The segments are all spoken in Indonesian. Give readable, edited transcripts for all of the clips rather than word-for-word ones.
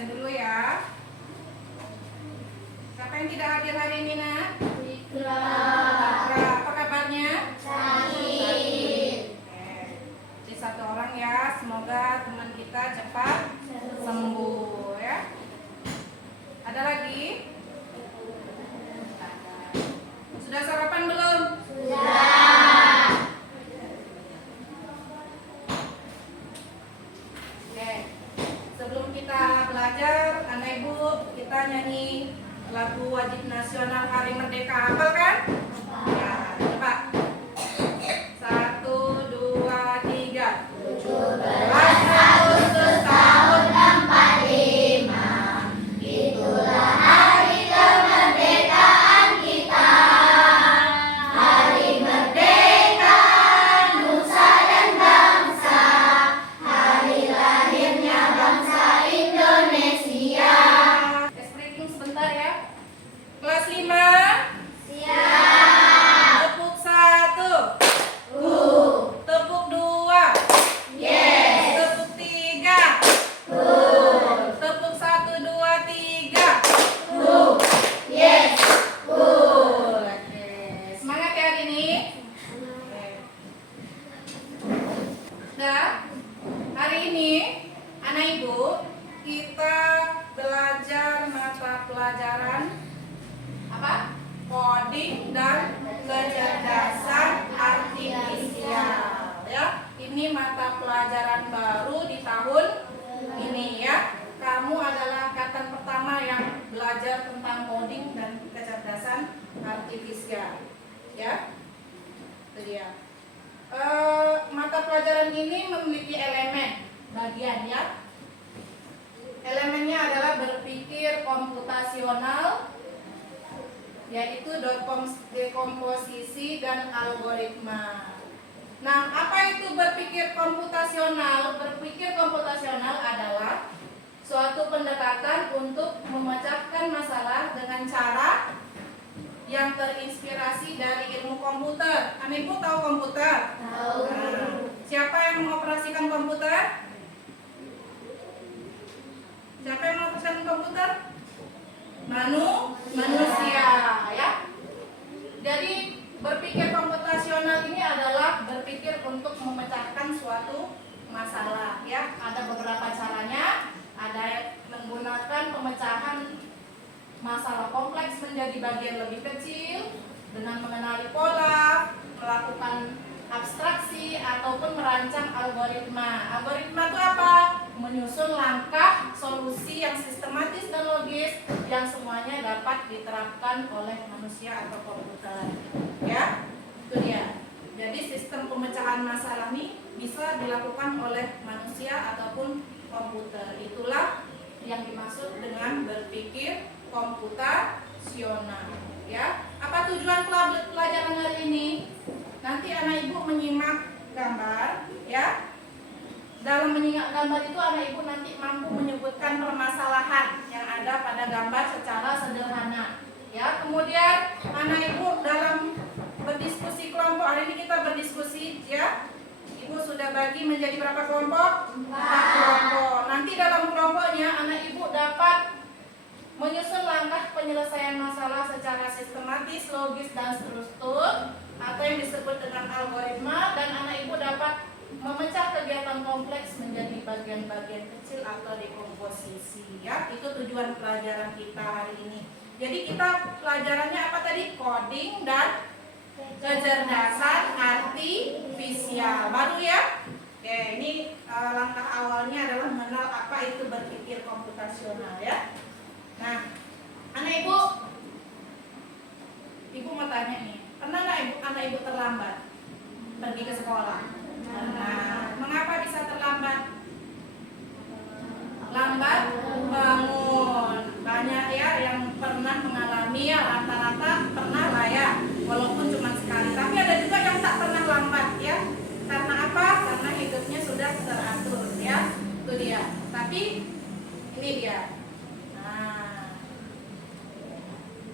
absen dulu ya. Siapa yang tidak hadir hari ini, Nak? Ikra. Apa kabarnya? Sakit. Jadi satu orang ya. Semoga teman kita cepat sembuh ya. Ada lagi? Sudah sarapan belum? Sudah. Oke. Sebelum kita belajar, anak ibu, kita nyanyi lagu wajib nasional Hari Merdeka. Hafal kan? Ya, coba. 1, 2, 3. 17 Agustus tahun 45, itulah hari kemerdekaan kita. Hari merdeka nusa dan bangsa, hari lahirnya bangsa Indonesia. Tes breaking sebentar ya. Kelas 5. Siap. Tepuk 1. Tepuk 2. Yes. Tepuk 3. Tepuk 1, 2, 3. Yes. Oke. Semangat ya hari ini. Oke. Nah, hari ini anak ibu kita belajar mata pelajaran apa? Coding dan kecerdasan artifisial ya. Ini mata pelajaran baru di tahun ini ya. Kamu adalah angkatan pertama yang belajar tentang coding dan kecerdasan artifisial ya. Itu dia. Mata pelajaran ini memiliki elemen bagian ya. Elemennya adalah berpikir komputasional, yaitu dekomposisi dan algoritma. Nah, apa itu berpikir komputasional? Berpikir komputasional adalah suatu pendekatan untuk memecahkan masalah dengan cara yang terinspirasi dari ilmu komputer. Anak ibu tahu komputer? Tahu. Nah, siapa yang mengoperasikan komputer? Siapa yang mengoperasikan komputer? Manusia ya. Jadi berpikir komputasional ini adalah berpikir untuk memecahkan suatu masalah ya. Ada beberapa caranya. Ada menggunakan pemecahan masalah kompleks menjadi bagian lebih kecil dengan mengenali pola, melakukan abstraksi ataupun merancang algoritma. Algoritma itu apa? Menyusun langkah solusi yang sistematis dan logis yang semuanya dapat diterapkan oleh manusia atau komputer. Ya, itu dia. Jadi sistem pemecahan masalah ini bisa dilakukan oleh manusia ataupun komputer. Itulah yang dimaksud dengan berpikir komputasional. Ya, apa tujuan pelajaran hari ini? Nanti anak ibu menyimak gambar, ya. Dalam menyimak gambar itu anak ibu nanti mampu menyebutkan permasalahan yang ada pada gambar secara sederhana. Ya, kemudian anak ibu dalam berdiskusi kelompok, hari ini kita berdiskusi, ya. Ibu sudah bagi menjadi berapa kelompok? 4 kelompok. Nanti dalam kelompoknya anak ibu dapat menyusun langkah penyelesaian masalah secara sistematis, logis, dan struktur atau yang disebut dengan algoritma, dan anak ibu dapat memecah kegiatan kompleks menjadi bagian-bagian kecil atau dekomposisi ya. Itu tujuan pelajaran kita hari ini. Jadi kita pelajarannya apa tadi? Coding dan kecerdasan artifisial. Baru ya? Oke, ini langkah awalnya adalah mengenal apa itu berpikir komputasional ya. Nah, anak ibu mau tanya nih, pernah nggak anak ibu terlambat pergi ke sekolah? Nah, mengapa bisa terlambat? Lambat bangun. Banyak ya yang pernah mengalami ya, rata-rata pernah lah ya, walaupun cuma sekali. Tapi ada juga yang tak pernah lambat ya. Karena apa? Karena hidupnya sudah teratur ya. Itu dia. Tapi ini dia.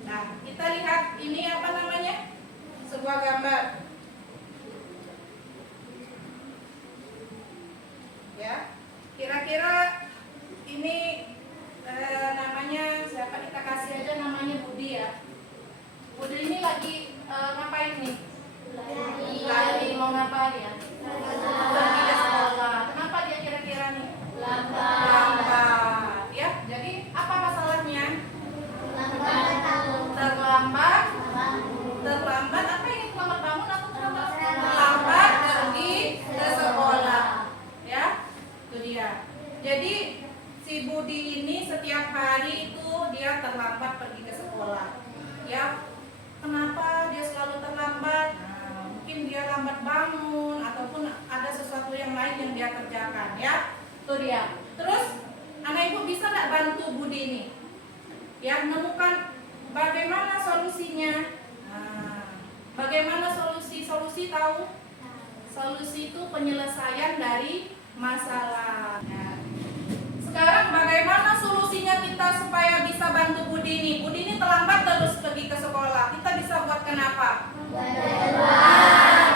Nah, kita lihat ini apa namanya? Sebuah gambar. Ya. Kira-kira ini ya. Budi ini lagi ngapain nih? Lagi mau ngapain ya? Pergi ke sekolah. Kenapa dia kira-kira nih? Lambat. Ya, jadi apa masalahnya? Terlambat. Terlambat apa ini? Terlambat bangun atau terlambat pergi ke sekolah? Ya, itu dia. Jadi si Budi ini setiap hari itu dia terlambat pergi ke sekolah. Ya, kenapa dia selalu terlambat? Nah, mungkin dia lambat bangun ataupun ada sesuatu yang lain yang dia kerjakan, ya. Itu dia. Terus anak ibu bisa nggak bantu Budi ini? Ya, menemukan bagaimana solusinya. Nah, bagaimana solusi tahu? Solusi itu penyelesaian dari masalah. Nah, sekarang bagaimana solusinya kita supaya bisa bantu Budi ini? Budi ini terlambat terus pergi ke sekolah. Kita bisa buatkan apa?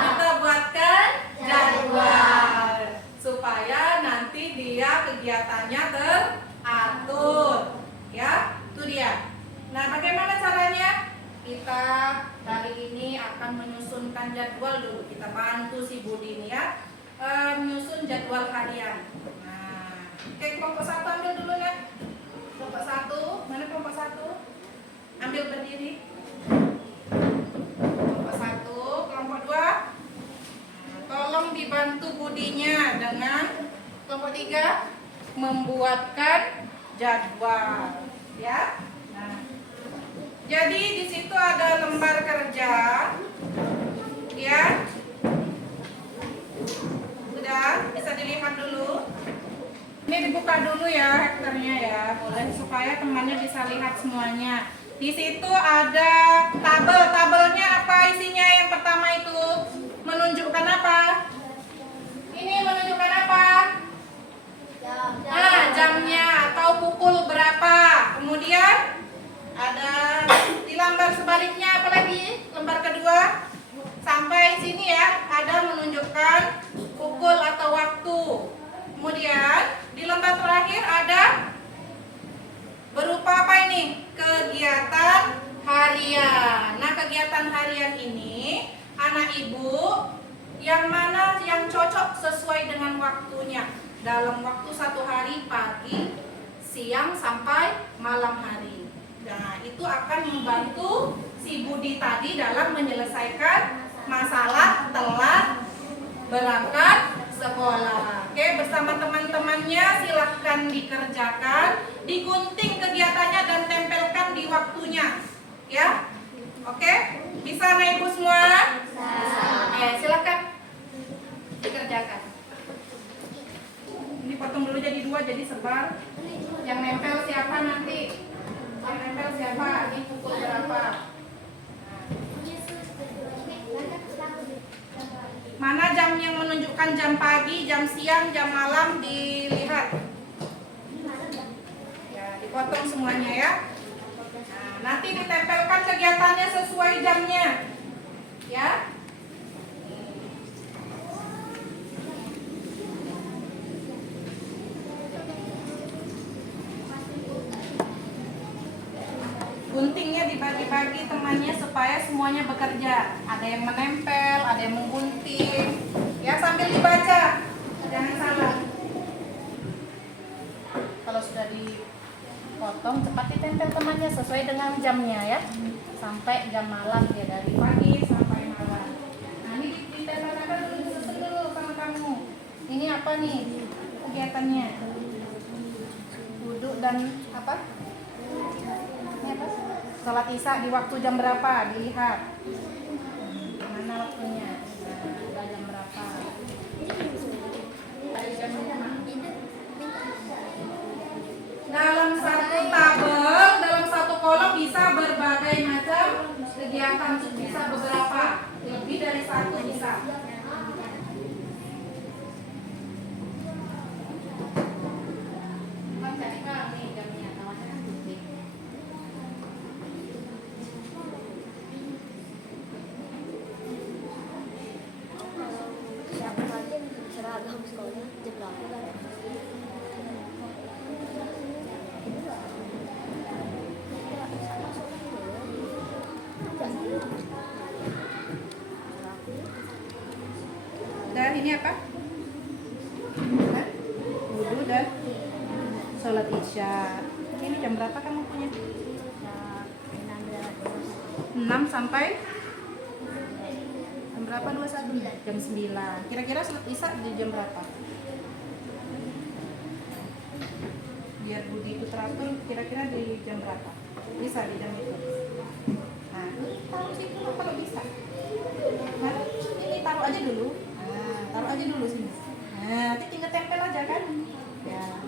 Kita buatkan jadwal supaya nanti dia kegiatannya teratur. Ya, itu dia. Nah, bagaimana caranya? Kita kali ini akan menyusunkan jadwal dulu. Kita bantu si Budi ini ya, menyusun jadwal harian. Oke, kelompok 1 ambil dulu ya. Kelompok 1, mana kelompok 1? Ambil berdiri. Kelompok 1, kelompok 2. Tolong dibantu Budinya dengan kelompok 3 membuatkan jadwal, ya. Nah, jadi di situ ada lembar kerja, ya. Sudah bisa dilihat dulu. Ini dibuka dulu ya hektarnya ya, boleh supaya temannya bisa lihat semuanya. Di situ ada tabelnya apa isinya? Yang pertama itu menunjukkan apa? Ini menunjukkan apa? Jamnya atau pukul berapa. Kemudian ada di lembar sebaliknya apa lagi? Lembar kedua sampai sini ya, ada menunjukkan pukul atau waktu. Kemudian di lembar terakhir ada berupa apa ini? Kegiatan harian. Nah, kegiatan harian ini anak ibu yang mana yang cocok sesuai dengan waktunya. Dalam waktu 1 hari pagi, siang sampai malam hari. Nah, itu akan membantu si Budi tadi dalam menyelesaikan masalah telat berangkat sekolah. Oke, bersama teman-temannya silahkan dikerjakan, digunting kegiatannya dan tempelkan di waktunya. Ya, oke, bisa anak ibu semua? Oke, silahkan dikerjakan. Ini potong dulu jadi 2, jadi sebar. Yang nempel siapa nanti? Yang nempel siapa? Ini pukul berapa? Mana jam yang menunjukkan jam pagi, jam siang, jam malam dilihat. Ya, dipotong semuanya ya. Nah, nanti ditempelkan kegiatannya sesuai jamnya. Ya. Guntingnya dibagi-bagi temannya supaya semuanya bekerja. Ada yang menempel, ada yang menggunting. Ya, sambil dibaca. Jangan salah. Kalau sudah dipotong, cepat ditempel temannya sesuai dengan jamnya ya. Sampai jam malam ya, dari pagi sampai malam. Nah, ini ditempel-tempel dulu, susun dulu sama kamu. Ini apa nih kegiatannya? Duduk dan apa? Sholat isya di waktu jam berapa? Dilihat. Mana waktunya? Nah, jam berapa? Dalam satu tabel, dalam satu kolom bisa berbagai macam kegiatan. Bisa beberapa, lebih dari 1 bisa. seragam sekolahnya jam berapa kan? sholat isya. Ini jam berapa kamu punya? Jam 6 sampai jam berapa? 21? Jam 9. Kira-kira sholat isya di jam berapa? Biar Budi itu teratur, kira-kira di jam berapa? Bisa di jam itu. Nah, taruh situ kalau bisa. Nah, ini taruh aja dulu. Nah, taruh aja dulu sini. Nah, nanti tinggal tempel aja kan? Ya.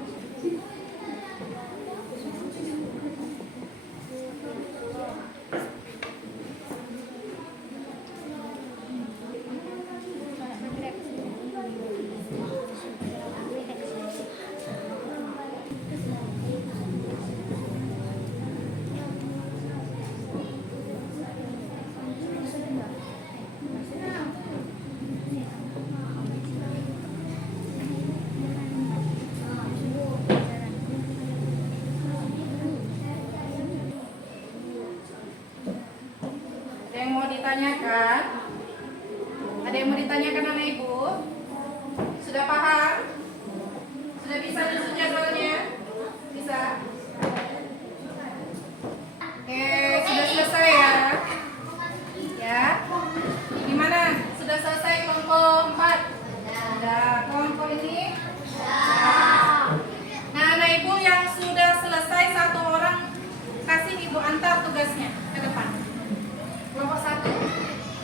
Ada yang mau ditanyakan? Ada yang mau ditanyakan anak ibu? Sudah paham? Sudah bisa nyusun jadwalnya? Bisa? Oke, sudah selesai ya? Ya? Gimana? Sudah selesai kelompok 4? Sudah. Kelompok ini? Nah, anak ibu yang sudah selesai satu orang kasih ibu antar tugasnya ke depan. Kelompok 1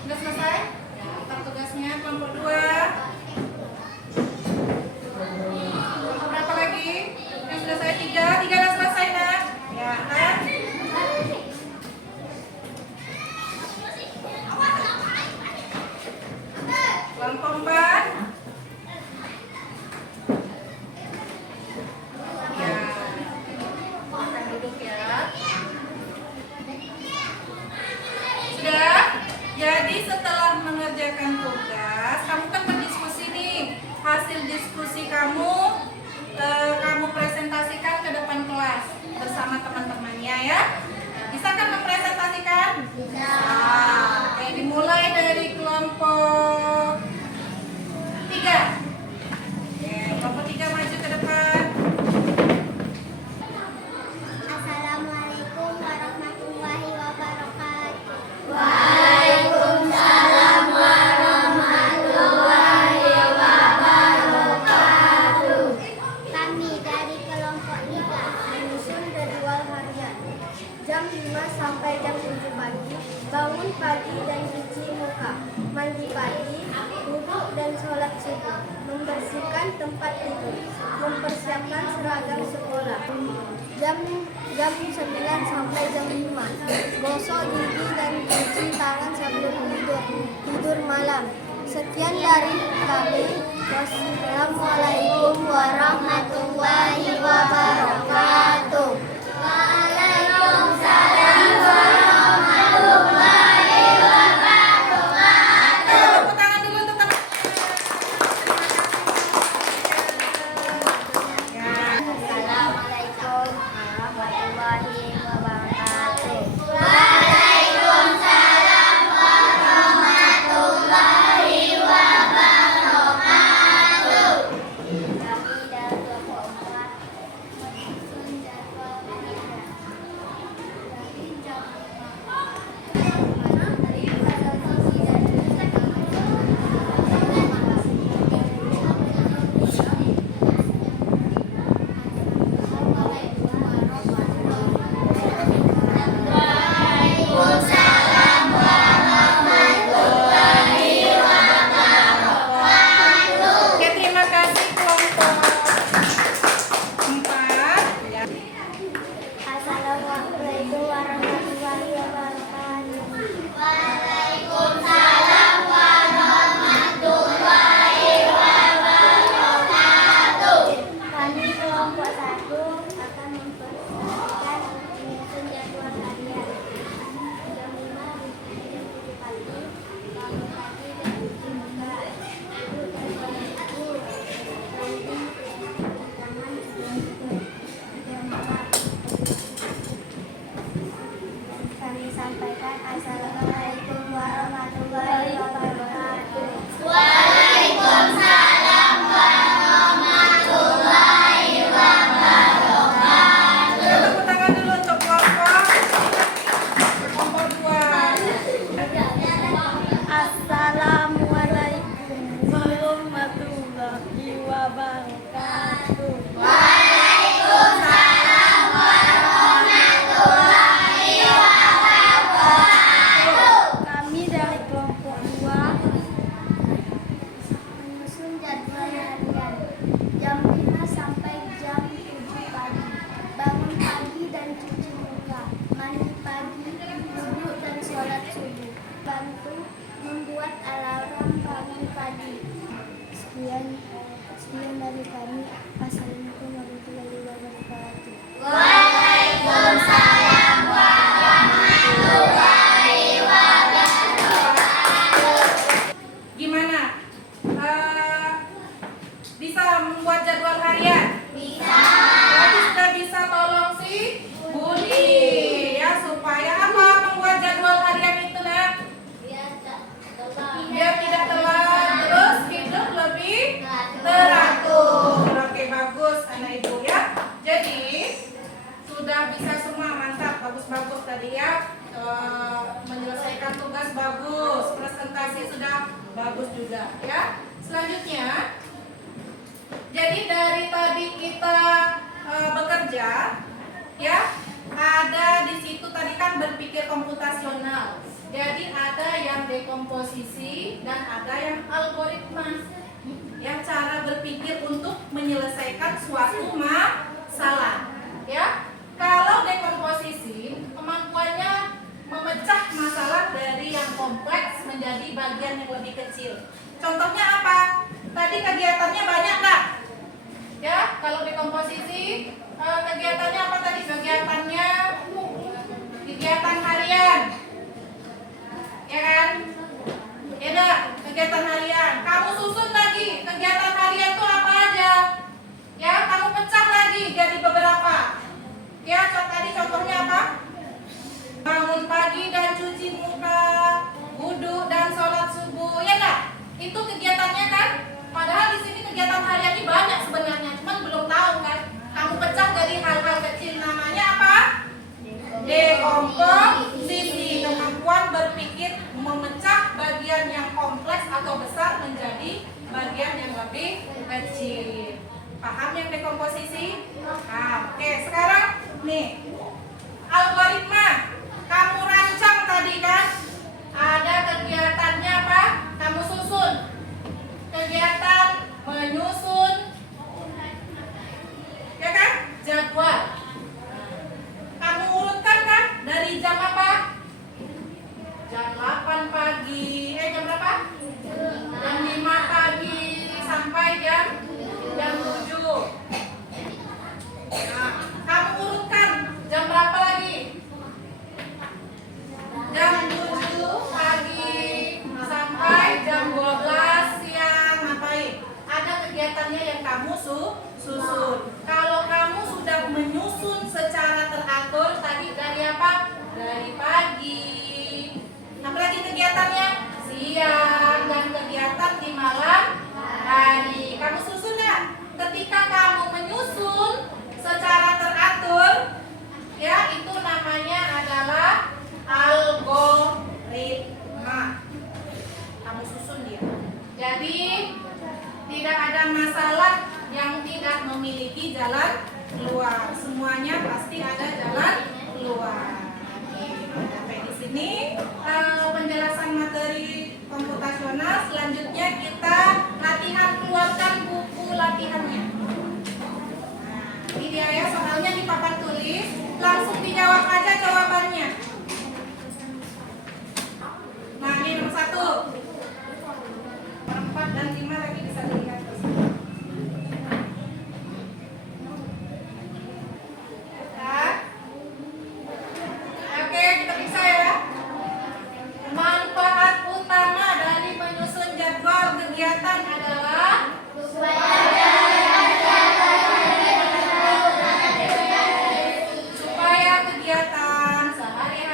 sudah selesai? Ya, antar tugasnya. Kelompok 2. Kelompok berapa lagi? Yang sudah selesai 3. 3 sudah selesai nak? Ya, kan? Kelompok 4. Ya, akan duduk ya. Sudah? Jadi setelah mengerjakan tugas, kamu kan berdiskusi nih. Hasil diskusi kamu kamu presentasikan ke depan kelas bersama teman-temannya ya. Bisa kan mempresentasikan? Bisa. Oke, dimulai dari kelompok 3. Oke, kelompok 3 maju ke depan. Assalamualaikum warahmatullahi wabarakatuh. Waalaikumsalam warahmatullahi wabarakatuh. Kami dari kelompok 3 menyusun jadwal harian. Jam 5 sampai jam 7 pagi, bangun pagi dan cuci muka, mandi pagi, wudhu dan sholat subuh, membersihkan tempat tidur, mempersiapkan seragam sekolah. Jam 9 sampai jam 5, gosok gigi dan cuci tangan sebelum tidur malam. Sekian dari kami. Wassalamualaikum warahmatullahi wabarakatuh. Waalaikumsalam warahmatullahi wabarakatuh. Tepuk tangan dulu untuk teman. Ya. Assalamualaikum warahmatullahi wabarakatuh. Waalaikumsalam warahmatullahi wabarakatuh. Kami dari kelompok 4 juga ya. Selanjutnya, jadi dari tadi kita bekerja ya, ada di situ tadi kan berpikir komputasional. Jadi ada yang dekomposisi dan ada yang algoritma. Yang cara berpikir untuk menyelesaikan suatu masalah ya. Kalau dekomposisi, kemampuannya memecah masalah dari yang kompleks menjadi bagian yang lebih kecil. Contohnya apa? Tadi kegiatannya banyak nggak? Ya, kalau dekomposisi kegiatannya apa tadi? Kegiatan harian, ya kan? Ya enggak? Kegiatan harian. Kamu susun lagi kegiatan harian itu apa aja? Ya, kamu pecah lagi jadi beberapa. Ya, tadi contohnya apa? Bangun pagi dan cuci muka, wudhu dan sholat subuh, ya enggak? Itu kegiatannya kan? Padahal di sini kegiatan harian ini banyak sebenarnya, cuman belum tahu kan? Kamu pecah dari hal-hal kecil, namanya apa? Dekomposisi, kemampuan berpikir memecah bagian yang kompleks atau besar menjadi bagian yang lebih kecil. Paham yang dekomposisi? Paham. Oke, sekarang nih algoritma. Kamu rancang tadi kan? Ada kegiatannya apa? Kamu susun. Kegiatan menyusun, ya kan? Jadwal. Kamu urutkan kan? Dari jam apa? Jam 8 pagi. Jam berapa? Jam 5 pagi sampai jam 7. Nah, kamu urutkan jam berapa lagi? Jam 7 pagi sampai jam 12 siang. Ngapain? Ada kegiatannya yang kamu susun. Kalau kamu sudah menyusun secara teratur tadi dari apa? Dari pagi. Apalagi kegiatannya? Siang dan kegiatan di malam hari. Kamu susun ya? Ketika kamu menyusun secara teratur, ya itu namanya adalah algoritma. Kamu susun dia. Jadi tidak ada masalah yang tidak memiliki jalan keluar. Semuanya pasti ada jalan keluar. Sampai di sini penjelasan materi komputasional. Selanjutnya kita latihan, keluarkan buku latihannya. Nah, ini dia ya, soalnya di papan tulis. Langsung dijawab aja jawabannya. Nah, ini nomor 1. 4 dan 5 lagi bisa dilihat. Oke, kita bisa ya. Manfaat utama dari menyusun jadwal kegiatan adalah supaya kegiatan sehari-hari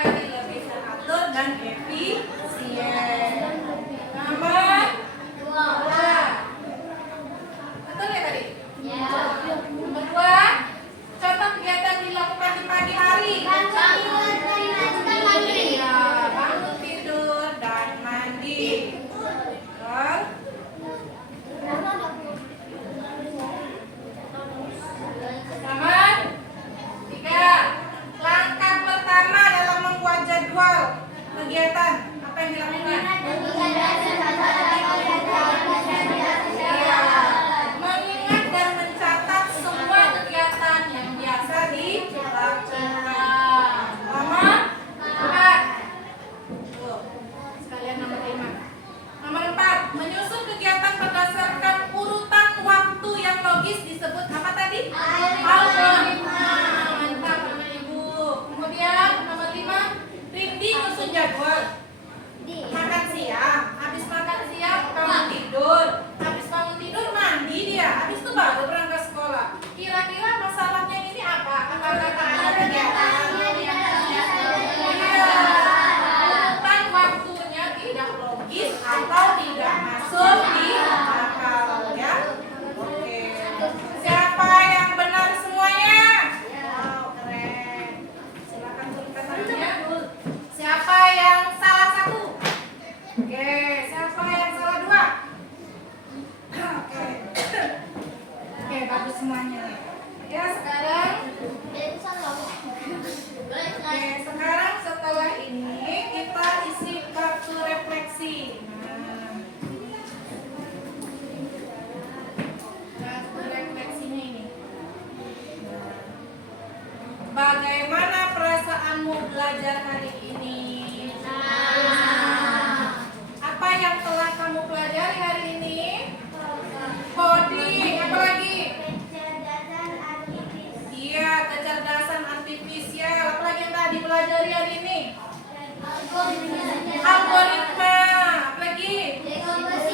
Ya, sekarang sekarang setelah ini kita isi kartu refleksi. Kartu refleksinya ini. Bagaimana perasaanmu belajar hari ini? Apa yang telah kamu pelajari hari ini? Coding, apa lagi? Iya, kecerdasan artifisial. Apa lagi yang tadi pelajari hari ini? Algoritma. Apa lagi?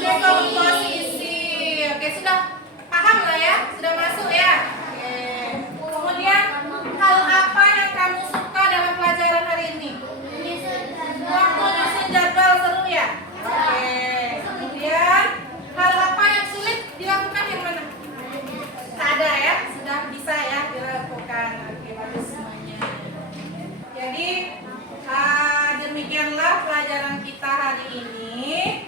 Dekomposisi. Oke, sudah paham lah ya? Sudah masuk ya? Oke. Kemudian, hal apa yang kamu suka dalam pelajaran hari ini? Waktu nyusun jadwal seru ya? Oke. Kemudian, hal apa yang sulit dilakukan yang mana? Tak ada ya? Sudah bisa ya dilakukan. Oke, bagus semuanya. Jadi, demikianlah pelajaran kita hari ini.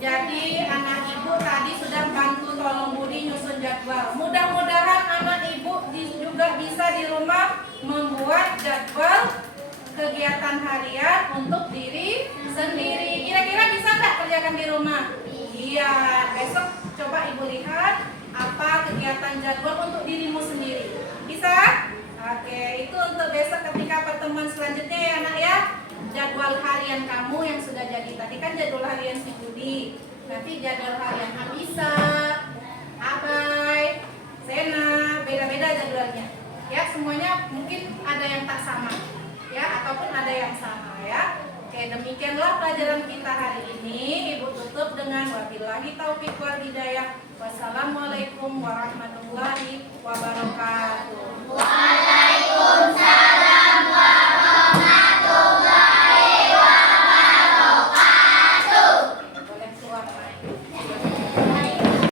Jadi, anak ibu tadi sudah bantu tolong Budi nyusun jadwal. Mudah-mudahan anak ibu juga bisa di rumah membuat jadwal kegiatan harian untuk diri sendiri. Kira-kira bisa nggak kerjakan di rumah? Iya, besok coba ibu lihat apa kegiatan jadwal untuk dirimu sendiri. Bisa? Oke, itu untuk besok ketika pertemuan selanjutnya ya anak ya. Jadwal harian kamu yang sudah jadi tadi kan jadwal harian si Budi. Nanti jadwal harian Anissa, Abai, Sena, beda-beda jadwalnya. Ya, semuanya mungkin ada yang tak sama. Ya, ataupun ada yang sama ya. Oke, demikianlah pelajaran kita hari ini. Ibu tutup dengan wabillahi taufiq wal hidayah. Wassalamualaikum warahmatullahi wabarakatuh.